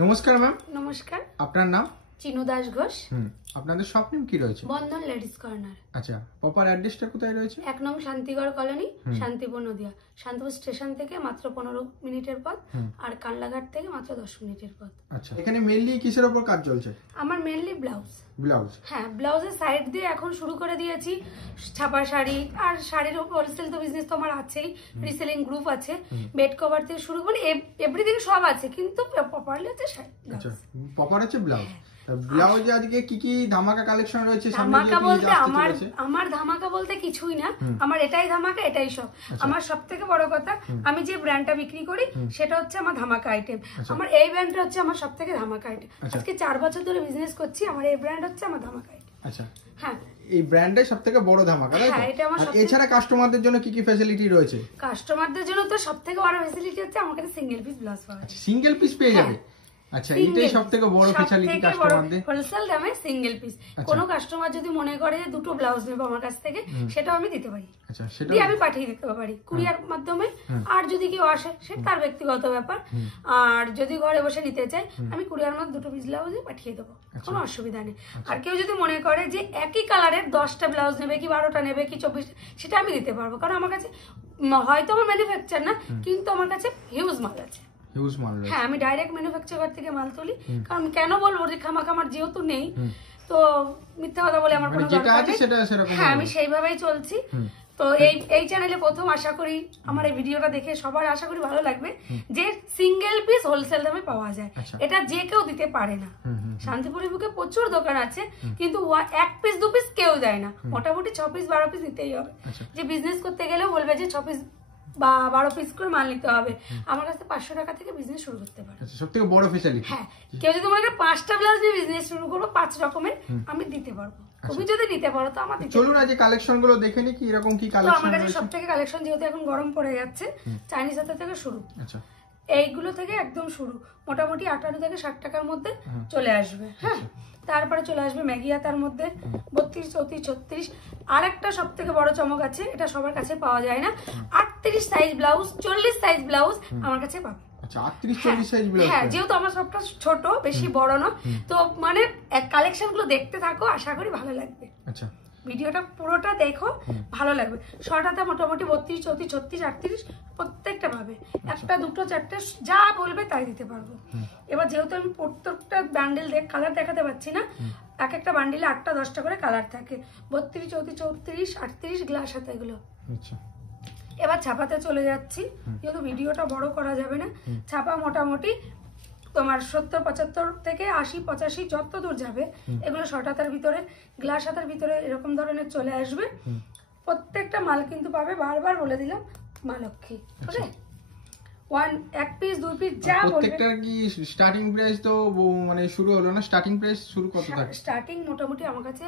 নমস্কার ম্যাম। নমস্কার। আপনার নাম? চিনু দাস ঘোষ। আপনাদের শপ নেম কি রয়েছে? বন্ধন লেডিস কর্নার। আচ্ছা, প্রপার অ্যাড্রেসটা কোথায় রয়েছে? 1 নং শান্তিগড় কলোনি, শান্তিপুর নদিয়া। শান্তিপুর স্টেশন থেকে মাত্র 15 মিনিটের পথ, আর কানলাঘাট থেকে মাত্র 10 মিনিটের পথ। আচ্ছা, এখানে মেইনলি কিসের উপর কাজ চলছে? আমার মেইনলি ব্লাউজ। ব্লাউজ? হ্যাঁ, ব্লাউজের সাইড দিয়ে এখন শুরু করে দিয়েছি ছাপা শাড়ি, আর শাড়ির হোলসেল তো বিজনেস তো আমার আছেই, রিসেলিং গ্রুপ আছে, বেড কভার থেকে শুরু করে এভরিথিং সব আছে, কিন্তু প্রপারলি হচ্ছে শাড়ি। আচ্ছা, প্রপার হচ্ছে ব্লাউজ। ব্লাউজে আজকে কি কি ধামাকা কালেকশন রয়েছে? ধামাকা বলতে আমার ধামাকা বলতে কিছুই না, আমার এটাই ধামাকা, এটাই সব। আমার সবথেকে বড় কথা, আমি যে ব্র্যান্ডটা বিক্রি করি সেটা হচ্ছে আমার ধামাকা আইটেম। আমার এই ব্র্যান্ডটা হচ্ছে আমার সবথেকে ধামাকা আইটেম। আজকে 4 বছর ধরে বিজনেস করছি, আমার এই ব্র্যান্ড হচ্ছে আমার ধামাকা আইটেম। আচ্ছা, হ্যাঁ, এই ব্র্যান্ডের সবথেকে বড় ধামাকা, তাই তো? আর এছাড়া কাস্টমারদের জন্য কি কি ফ্যাসিলিটি রয়েছে? কাস্টমারদের জন্য তো সবথেকে বড় ফ্যাসিলিটি হচ্ছে আমার কাছে সিঙ্গেল পিস ব্লাউজ পাওয়া যায়। সিঙ্গেল পিস পেয়ে যাবে? আচ্ছা, এটাই সবথেকে বড় ফ্যাসিলিটি কাস্টমারদের। হোলসেল দামে সিঙ্গেল পিস। কোনো কাস্টমার যদি মনে করে যে দুটো ব্লাউজ নেবে আমার কাছ থেকে, সেটাও আমি দিতে পারি। আচ্ছা, সেটা আমি পাঠিয়ে দিতে পারি কুরিয়ার মাধ্যমে। আর যদি কেউ আসে, সেটা তার ব্যক্তিগত ব্যাপার। আর যদি ঘরে বসে নিতে চাই, আমি কুরিয়ার মাধ্যমে দুটো পিস ব্লাউজ পাঠিয়ে দেবো, কোনো অসুবিধা নেই। আর কেউ যদি মনে করে যে একই কালারের 10টা ব্লাউজ নেবে, কি 12টা নেবে, কি 24, সেটা আমি দিতে পারবো। কারণ আমার কাছে হয়তো আমার ম্যানুফ্যাকচার না, কিন্তু আমার কাছে হিউজ মাল আছে। হ্যাঁ, আমি ডাইরেক্ট ম্যানুফ্যাকচার থেকে মাল তুলি। কারণ কেন বলবো যে খামাখামার যেহেতু নেই, তো মিথ্যা কথা বলে আমার কোনো দরকার নেই। হ্যাঁ, আমি সেইভাবেই চলছি। তো এই চ্যানেলে প্রথম আশা করি আমার এই ভিডিওটা দেখে সবার আশা করি ভালো লাগবে যে সিঙ্গেল পিস হোলসেল দামে পাওয়া যায়। এটা যে কেউ দিতে পারে না। শান্তিপুরের বুকে প্রচুর দোকান আছে, কিন্তু 1 পিস 2 পিস কেউ দেয় না। মোটামুটি 6 পিস 12 পিস নিতেই হবে। যে বিজনেস করতে গেলেও বলবে যে 6 পিস বা 12 পিস করে মাল নিতে হবে। আমার কাছে 500 টাকা থেকে বিজনেস শুরু করতে পারে। সবথেকে বড় ফ্যাসিলিটি। হ্যাঁ, কেউ যদি মনে করে 5টা ব্লাউজ নিয়ে বিজনেস শুরু করবো, 5 রকমের, আমি দিতে পারবো। তুমি যদি নিতে পারো তো আমাদের চলুন আজ কালেকশন গুলো দেখে নি কি এরকম কি কালেকশন। আমার কাছে সবথেকে কালেকশন, যেহেতু এখন গরম পড়ে যাচ্ছে, চাইনিজ হাতা থেকে শুরু। আচ্ছা, এইগুলো থেকে একদম শুরু, মোটামুটি 58 থেকে 60 টাকার মধ্যে চলে আসবে। হ্যাঁ, তারপরে চলে আসবে ম্যাগি হাতার মধ্যে 32, 34, 36। আর একটা সব থেকে বড় চমক আছে, এটা সবার কাছে পাওয়া যায় না। 38 সাইজ ব্লাউজ, 40 সাইজ ব্লাউজ আমার কাছে পাবে। আচ্ছা, 38 40 সাইজ ব্লাউজ। হ্যাঁ, যেহেতু আমার সবটা ছোট, বেশি বড় না, তো মানে কালেকশন গুলো দেখতে থাকো, আশা করি ভালো লাগবে। আচ্ছা, ভিডিওটা পুরোটা দেখো, ভালো লাগবে। শর্ট হাতা মোটামুটি 32, 34, 36, 38 প্রত্যেকটা পাবে। একটা, দুটো, চারটে যা বলবে তাই দিতে পারবো। এবার যেহেতু আমি প্রত্যেকটা বান্ডেল কালার দেখাতে পারছি না, এক একটা বান্ডেলে 8টা 10টা করে কালার থাকে। 32, 34, 34, 38 গ্লাস হাতা এগুলো। আচ্ছা, এবার ছাপাতে চলে যাচ্ছি, যেহেতু ভিডিওটা বড় করা যাবে না। ছাপা মোটামুটি তোমার 70, 75 থেকে 80, 85 যত দূর যাবে, এগুলো শর্ট হাতার ভিতরে, গ্লাস হাতার ভিতরে এরকম ধরনের চলে আসবে। প্রত্যেকটা মাল কিন্তু পাবে, বারবার বলে দিলাম, মা লক্ষ্মী। ওকে, 1 পিস 2 পিস যা বলবে। প্রত্যেকটা কি স্টার্টিং প্রাইস তো মানে শুরু হলো না? স্টার্টিং প্রাইস শুরু কত থাকে? স্টার্টিং মোটামুটি আমার কাছে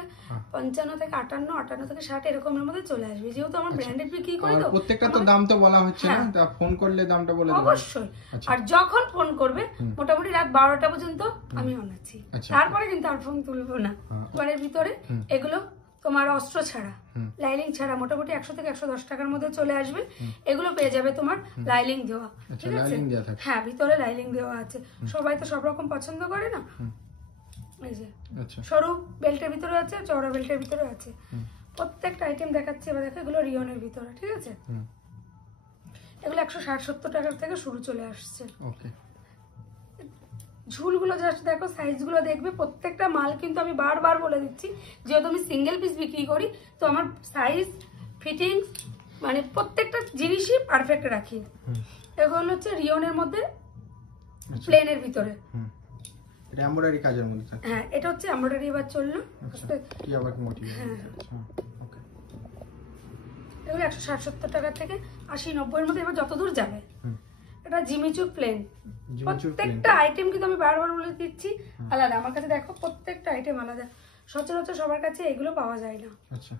55 থেকে 58, 58 থেকে 60 এরকমের মধ্যে চলে আসবে, যেহেতু আমার ব্র্যান্ডেড বিক্রি করি। তো প্রত্যেকটা তো দাম তো বলা হচ্ছে না, তা ফোন করলে দামটা বলে দেব অবশ্যই। আর যখন ফোন করবে মোটামুটি রাত 12টা পর্যন্ত আমি অন আছি, তারপরে কিন্তু আর ফোন তুলবো না। ঘরের ভিতরে এগুলো তোমার অস্ত্র ছাড়া, লাইলিং ছাড়া মোটামুটি 100 থেকে 110 টাকার মধ্যে চলে আসবে। এগুলো পেয়ে যাবে তোমার লাইলিং দেওয়া। ঠিক আছে? হ্যাঁ, ভিতরে লাইলিং দেওয়া আছে। সবাই তো সব রকম পছন্দ করে না। এই যে সরু বেল্টের ভিতরে আছে, চওড়া বেল্টের ভিতরে আছে। প্রত্যেকটা আইটেম দেখাচ্ছি। এবার দেখো, এগুলো রিয়নের ভিতরে। ঠিক আছে, এগুলো 160-70 টাকার থেকে শুরু চলে আসছে। ওকে, ঝুলগুলো জাস্ট দেখো, সাইজগুলো দেখবে। প্রত্যেকটা মাল কিন্তু আমি বারবার বলে দিচ্ছি, যেহেতু আমি সিঙ্গেল পিস বিক্রি করি, তো আমার সাইজ, ফিটিংস, মানে প্রত্যেকটা জিনিসই পারফেক্ট রাখি। এগুলো হচ্ছে রিয়নের মধ্যে, প্লেনের ভিতরে। এটা এমব্রয়ডারি কাজের মধ্যে থাকে। হ্যাঁ, এটা হচ্ছে এমব্রয়ডারি। এবার চললো কি আবার কি মোটিভ। হ্যাঁ, ওকে, এগুলো 160-70 টাকা থেকে 80-90 এর মধ্যে এবার যতদূর যাবে। এটা জিমিচুর প্লেন। প্রত্যেকটা আইটেম কিন্তু আমি বারবার বলে দিচ্ছি আলাদা। আমার কাছে দেখো, প্রত্যেকটা আইটেম আলাদা। সচরাচর সবার কাছে এগুলো পাওয়া যায় না। আচ্ছা,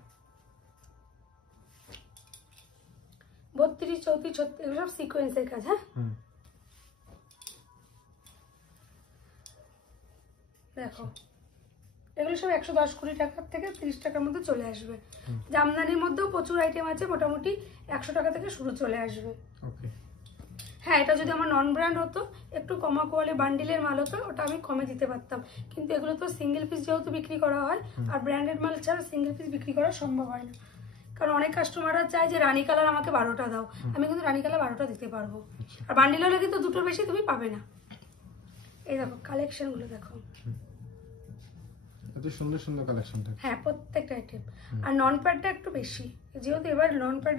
32, 34, 36 এগুলো সব সিকোয়েন্সের কাজ। হ্যাঁ, দেখো, এগুলো সব 110-20 টাকা থেকে 30 টাকার মধ্যে চলে আসবে। জামদানির মধ্যেও প্রচুর আইটেম আছে, মোটামুটি 100 টাকা থেকে শুরু চলে আসবে। হ্যাঁ, এটা যদি আমার নন ব্র্যান্ড হতো, একটু কমা কোয়ালি বান্ডিলের মাল হতো, ওটা আমি কমে দিতে পারতাম। কিন্তু এগুলো তো সিঙ্গেল পিস যেহেতু বিক্রি করা হয়, আর ব্র্যান্ডেড মাল ছাড়া সিঙ্গেল পিস বিক্রি করা সম্ভব হয় না। কারণ অনেক কাস্টমাররা চায় যে রানী কালার আমাকে 12টা দাও, আমি কিন্তু রানী কালার 12টা দিতে পারবো। আর বান্ডিল হলে কিন্তু দুটোর বেশি তুমি পাবে না। এই দেখো কালেকশন গুলো দেখো, এত সুন্দর সুন্দর কালেকশন থাকে। হ্যাঁ, প্রত্যেকটা আইটেম। আর নন প্যাডটা একটু বেশি, যেহেতু এবার নন প্যাড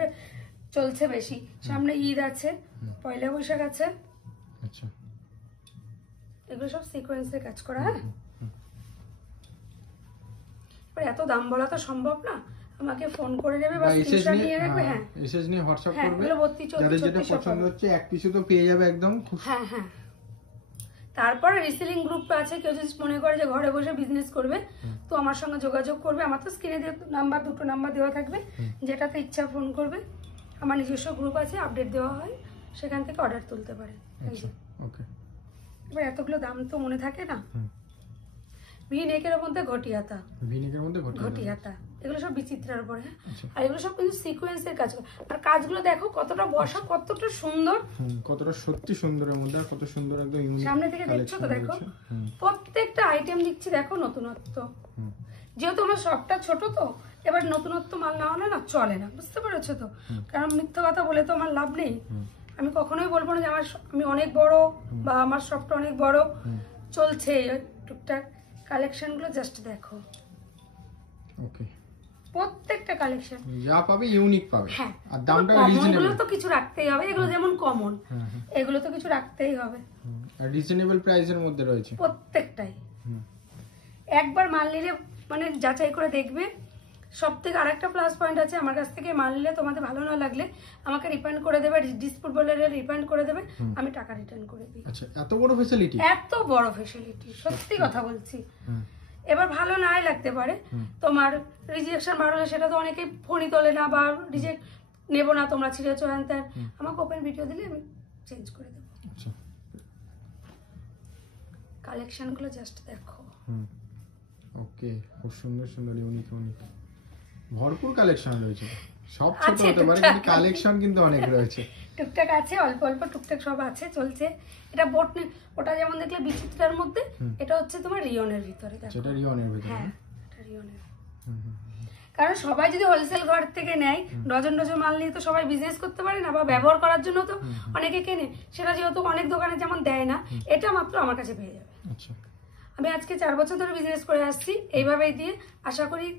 চলছে বেশি, সামনে ঈদ আছে, পয়লা বৈশাখ আছে। আচ্ছা, এগুলো সব সিকোয়েন্সে কাজ করা। হ্যাঁ, এবার এত দাম বলা তো সম্ভব না, আমাকে ফোন করে নেবে বা স্ক্রিনশট নিয়ে রাখবে। হ্যাঁ, এসএস নিয়ে হোয়াটসঅ্যাপ করবে, এগুলো 32 যাদের 34 যেটা পছন্দ হচ্ছে এক পিসও তো পেয়ে যাবে একদম। হ্যাঁ হ্যাঁ। তারপরে রিসেলিং গ্রুপ আছে, কেউ যদি মনে করে যে ঘরে বসে বিজনেস করবে, তো আমার সঙ্গে যোগাযোগ করবে। আমার তো স্ক্রিনে নাম্বার, দুটো নাম্বার দেওয়া থাকবে, যেটাতে ইচ্ছা ফোন করবে। আমার নিজস্ব গ্রুপ আছে, আপডেট দেওয়া হয়, সেখান থেকে অর্ডার তুলতে পারে। ওকে, এবার এতগুলো দাম তো মনে থাকে না। ভিনেকের মধ্যে ঘটিয়াতা, ভিনেকের মধ্যে ঘটিয়াতা, এগুলো সব বিচিত্রার উপরে। আর এগুলো সব কিন্তু সিকোয়েন্সের কাজ। আর কাজগুলো দেখো কতটা বসা, কতটা সুন্দর, কতটা সত্যি সুন্দরের মধ্যে, আর কত সুন্দর একদম ইউনিক। সামনে থেকে দেখছো তো, দেখো প্রত্যেকটা আইটেম দিচ্ছি, দেখো নতুনত্ব। যেহেতু আমার শপটা ছোট, তো এবার নতুনত্ব মাল না হলে না চলে না, বুঝতে পেরেছো তো? কারণ মিথ্যা কথা বলে তো আমার লাভ নেই। আমি কখনোই বলবো না যে আমি অনেক বড় বা আমার শপটা অনেক বড়। চলছে টুকটাক। কালেকশন গুলো জাস্ট দেখো, ওকে, প্রত্যেকটা কালেকশন যা পাবে ইউনিক পাবে। হ্যাঁ, আর দামটা রিজনেবল। এগুলো তো কিছু রাখতেই হবে, এগুলো যেমন কমন, এগুলো তো কিছু রাখতেই হবে। আর রিজনেবল প্রাইসের মধ্যে রয়েছে প্রত্যেকটাই। একবার মাল নিলে মানে যাচাই করে দেখবে। সবথেকে আরেকটা প্লাস পয়েন্ট আছে, আমার কাছ থেকে মাল নিলে তোমাদের ভালো না লাগলে আমাকে রিফান্ড করে দেবে, ডিসপুট বলে রিফান্ড করে দেবে, আমি টাকা রিটার্ন করে দিই। আচ্ছা, এত বড় ফ্যাসিলিটি? এত বড় ফ্যাসিলিটি, সত্যি কথা বলছি। এবার ভালো নাই লাগতে পারে, তোমার রিজেকশন বাড়লে সেটা তো অনেকেই ফোনই তোলে না, বা রিজেক্ট নেবো না, তোমরা ছিঁড়েছো হ্যান ত্যান, আমাকে ওপেন ভিডিও দিলে আমি চেঞ্জ করে দেবো। কালেকশন গুলো জাস্ট দেখো। ওকে, খুব সুন্দর সুন্দর ইউনিক ইউনিক ভরপুর কালেকশন রয়েছে। সব ছোট হতে পারে কিন্তু কালেকশন কিন্তু অনেক রয়েছে। টুকটাক আছে, অল্প অল্প টুকটাক সব আছে, চলছে। এটা বোট নেক, ওটা যেমন দেখলে বিচিত্রার মধ্যে, এটা হচ্ছে তোমার রিয়নের ভিতরে। দেখো, এটা রিয়নের ভিতরে। হ্যাঁ, এটা রিয়নের। কারণ সবাই যদি হোলসেল ঘর থেকে নেয়, ডজন ডজন মাল নিয়ে তো সবাই বিজনেস করতে পারে না, বা ব্যবহার করার জন্য তো অনেকে কেনে। সেটা যেহেতু অনেক দোকানে যেমন দেয় না, এটা মাত্র আমার কাছে পেয়ে যাবে। আচ্ছা, আমি আজকে 4 বছর ধরে বিজনেস করে আসছি এইভাবেই দিয়ে। আশা করি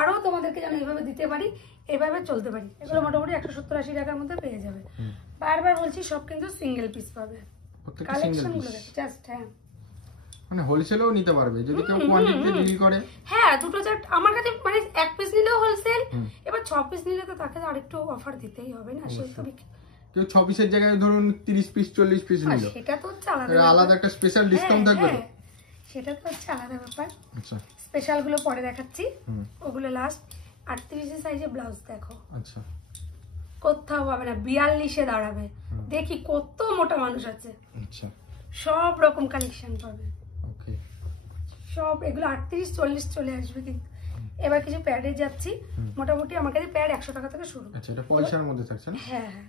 আরো তোমাদেরকে যেন এইভাবে দিতে পারি, এইভাবে চলতে পারি। এগুলো মোটামুটি 170-80 টাকার মধ্যে পেয়ে যাবে। বারবার বলছি, সব কিন্তু সিঙ্গেল পিস পাবে। কালেকশন গুলো দেখো জাস্ট। হ্যাঁ, মানে হোলসেলও নিতে পারবে যদি কেউ কোয়ান্টিটিতে ডিল করে। হ্যাঁ, দুটো চার আমার কাছে, মানে 1 পিস নিলেও হোলসেল, এবার 6 পিস নিলে তো তাকে আরেকটু অফার দিতেই হবে না। সে তো কেউ 6 পিসের জায়গায় ধরুন 30 পিস 40 পিস নিল, সেটা তো হচ্ছে আলাদা একটা স্পেশাল ডিসকাউন্ট থাকবে তো। সেটা তো হচ্ছে আলাদা ব্যাপার। আচ্ছা, স্পেশাল গুলো পরে দেখাচ্ছি, ওগুলো লাস্ট। 38 সাইজে ব্লাউজ দেখো। আচ্ছা, কোথাও পাবে না, 42-এ দাঁড়াবে। দেখি কত মোটা মানুষ আছে। আচ্ছা, সব রকম কালেকশন পাবে। ওকে, সব এগুলো 38-40 চলে আসবে। কিন্তু এবার কিছু প্যাডে যাচ্ছি। মোটামুটি আমার কাছে প্যাড 100 টাকা থেকে শুরু। আচ্ছা, এটা পয়সার মধ্যে থাকছে না? হ্যাঁ হ্যাঁ,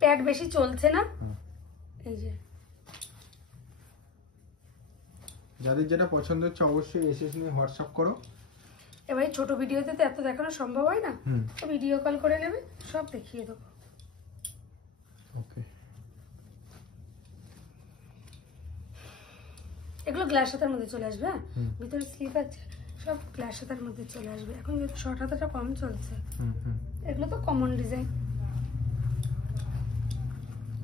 প্যাড বেশি চলছে না। এই যে যাদের যেটা পছন্দ হচ্ছে অবশ্যই এসএস নিয়ে হোয়াটসঅ্যাপ করো। এবার ছোট ভিডিওতে তো এত দেখানো সম্ভব হয় না, ভিডিও কল করে নেবে, সব দেখিয়ে দেবো। ওকে, এগুলো গ্লাস হাতার মধ্যে চলে আসবে। হ্যাঁ, ভিতরে স্লিপ আছে, সব গ্লাস হাতার মধ্যে চলে আসবে। এখন যেহেতু শর্ট হাতাটা কম চলছে, এগুলো তো কমন ডিজাইন।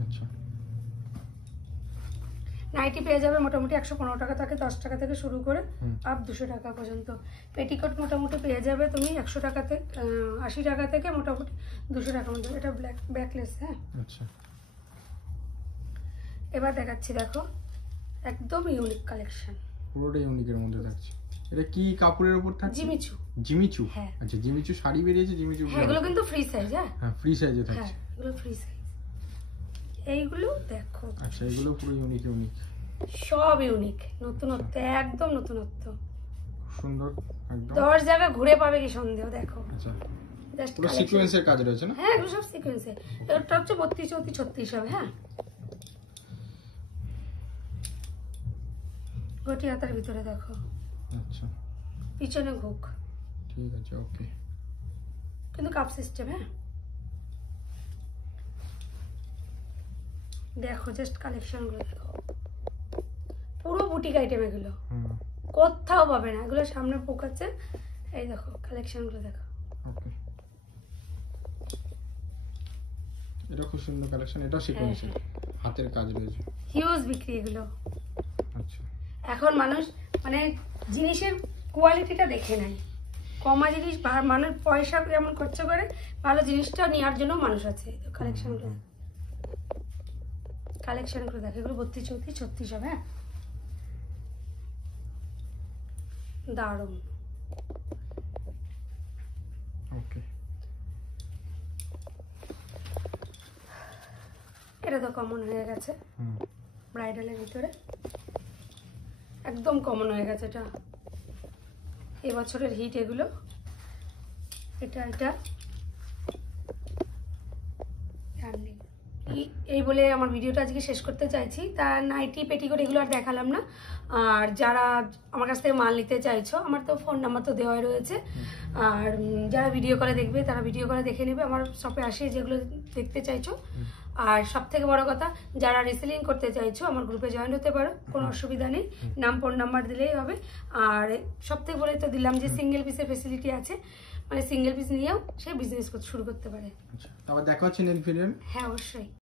আচ্ছা, নাইটি পেয়ে যাবে মোটামুটি 115 টাকা থেকে 10 টাকা থেকে শুরু করে আপ 200 টাকা পর্যন্ত। পেটিকোট মোটামুটি পেয়ে যাবে তুমি 100 টাকা থেকে 80 টাকা থেকে মোটামুটি 200 টাকার মধ্যে। এটা ব্যাকলেস। হ্যাঁ, আচ্ছা, এবার দেখাচ্ছি, দেখো একদম ইউনিক কালেকশন, পুরোটা ইউনিকের মধ্যে থাকছে। এটা কি কাপড়ের উপর থাকছে? জিমিচু। জিমিচু? হ্যাঁ, আচ্ছা, জিমিচু শাড়ি বেরিয়েছে, জিমিচু। হ্যাঁ, এগুলো কিন্তু ফ্রি সাইজ। হ্যাঁ, ফ্রি সাইজে থাকছে। হ্যাঁ, এগুলো ফ্রি সাইজ। এইগুলো দেখো। আচ্ছা, এগুলো পুরো ইউনিক ইউনিক, সব ইউনিক, নতুনত্ব, একদম নতুনত্ব, সুন্দর একদম। 10 জায়গা ঘুরে পাবে কি সন্দেহ। দেখো, আচ্ছা, জাস্ট পুরো সিকোয়েন্সের কাজ রয়েছে না? হ্যাঁ, এগুলো সব সিকোয়েন্সে। এটা হচ্ছে 32, 34, 36 হবে। হ্যাঁ, ঘটি হাতার ভিতরে দেখো, আচ্ছা পিছনে ঘুক, ঠিক আছে ওকে। কিন্তু কাপ সিস্টেম। হ্যাঁ দেখো জাস্ট কালেকশনগুলো দেখো, পুরো বুটিক আইটেম এগুলো, কোথাও পাবে না, এগুলো সামনে পোকাচ্ছে। এই দেখো কালেকশনগুলো দেখো। ওকে, এটা খুব সুন্দর কালেকশন, এটা সিকোয়েন্সে হাতের কাজ রয়েছে, হিউজ বিক্রি এগুলো। আচ্ছা এখন মানুষ মানে জিনিসের কোয়ালিটিটা দেখে নেয়, কমা জিনিস মানুষ পয়সা যেমন খরচ করে, ভালো জিনিসটা নেওয়ার জন্য মানুষ আছে। কালেকশনগুলো কালেকশনগুলো দেখো, এগুলো 32, 34, 36 হবে। হ্যাঁ দারুণ। ওকে, এটা তো কমন হয়ে গেছে ব্রাইডালের ভিতরে, একদম কমন হয়ে গেছে এটা, এবছরের হিট এগুলো। এটা এই বলে আমার ভিডিওটা আজকে শেষ করতে চাইছি। তা নাইটি পেটিকোট এগুলো আর দেখালাম না। আর যারা আমার কাছ থেকে মাল নিতে চাইছো, আমার তো ফোন নাম্বার তো দেওয়াই রয়েছে, আর যারা ভিডিও করে দেখবে তারা ভিডিও করে দেখে নেবে আমার শপে আসে যেগুলো দেখতে চাইছো। আর সব থেকে বড় কথা, যারা রিসেলিং করতে চাইছো আমার গ্রুপে জয়েন হতে পারো, কোনো অসুবিধা নেই, নাম ফোন নাম্বার দিলেই হবে। আর সব থেকে বলে তো দিলাম যে সিঙ্গেল পিসের ফেসিলিটি আছে, মানে সিঙ্গেল পিস নিয়েও সে বিজনেস শুরু করতে পারে। আচ্ছা, আবার দেখা হচ্ছে নেক্সট ভিডিও। হ্যাঁ অবশ্যই।